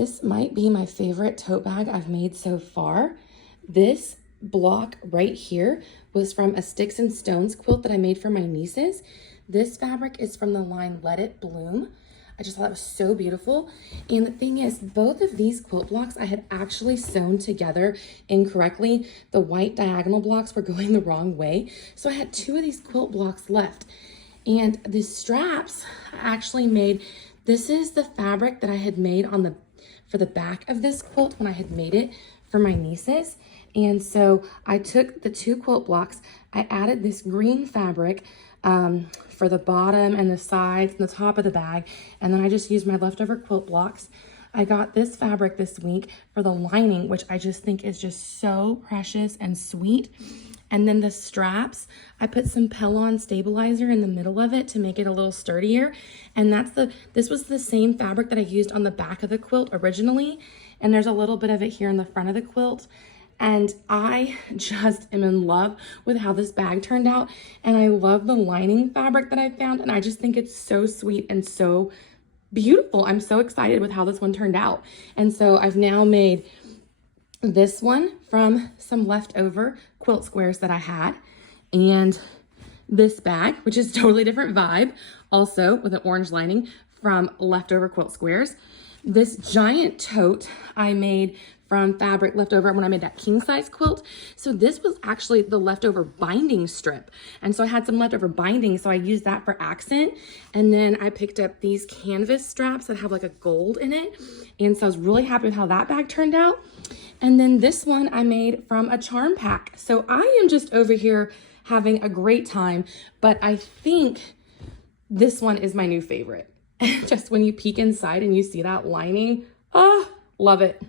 This might be my favorite tote bag I've made so far. This block right here was from a sticks and stones quilt that I made for my nieces. This fabric is from the line Let It Bloom. I just thought it was so beautiful. And the thing is, both of these quilt blocks I had actually sewn together incorrectly. The white diagonal blocks were going the wrong way. So I had 2 of these quilt blocks left. And the straps I actually made, this is the fabric that I had made for the back of this quilt when I had made it for my nieces. And so I took the 2 quilt blocks, I added this green fabric for the bottom and the sides and the top of the bag, and then I just used my leftover quilt blocks. I got this fabric this week for the lining, which I just think is just so precious and sweet. And then the straps, I put some Pellon stabilizer in the middle of it to make it a little sturdier. And this was the same fabric that I used on the back of the quilt originally. And there's a little bit of it here in the front of the quilt. And I just am in love with how this bag turned out. And I love the lining fabric that I found. And I just think it's so sweet and so beautiful. I'm so excited with how this one turned out. And so I've now made this one from some leftover quilt squares that I had, and this bag, which is totally different vibe, also with an orange lining from leftover quilt squares. This giant tote I made from fabric leftover when I made that king size quilt. So this was actually the leftover binding strip. And so I had some leftover binding, so I used that for accent. And then I picked up these canvas straps that have like a gold in it. And so I was really happy with how that bag turned out. And then this one I made from a charm pack. So I am just over here having a great time, but I think this one is my new favorite. Just when you peek inside and you see that lining, oh, love it.